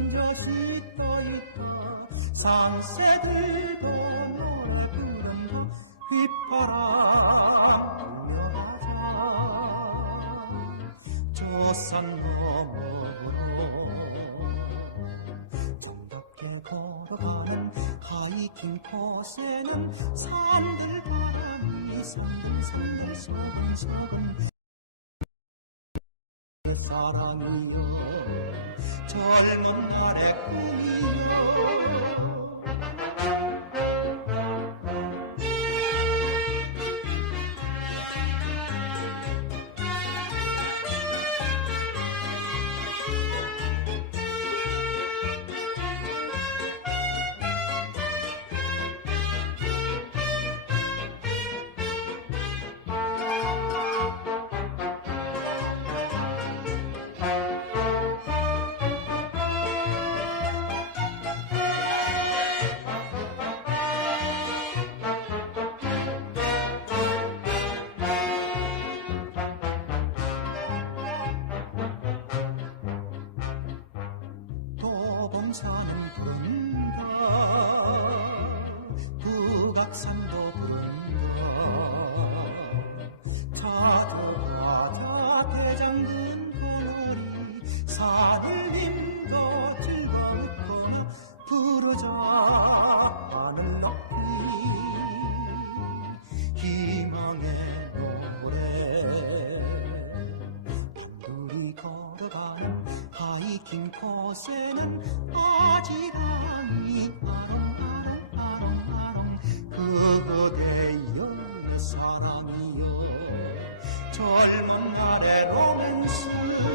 성자시 떠있다 상새들도 노라 구름도 휘파라 올려가자 조산 너머로 동답게 걸어가는 하이킹 코스는 산들 바람이 산들 산들 소근소근 사랑이 여 젊은 날의 꿈이여 도봉 익힌 콧새는 아지랑이 아롱아롱 아롱아롱 그대여 사랑이여. 젊은 날의 로맨스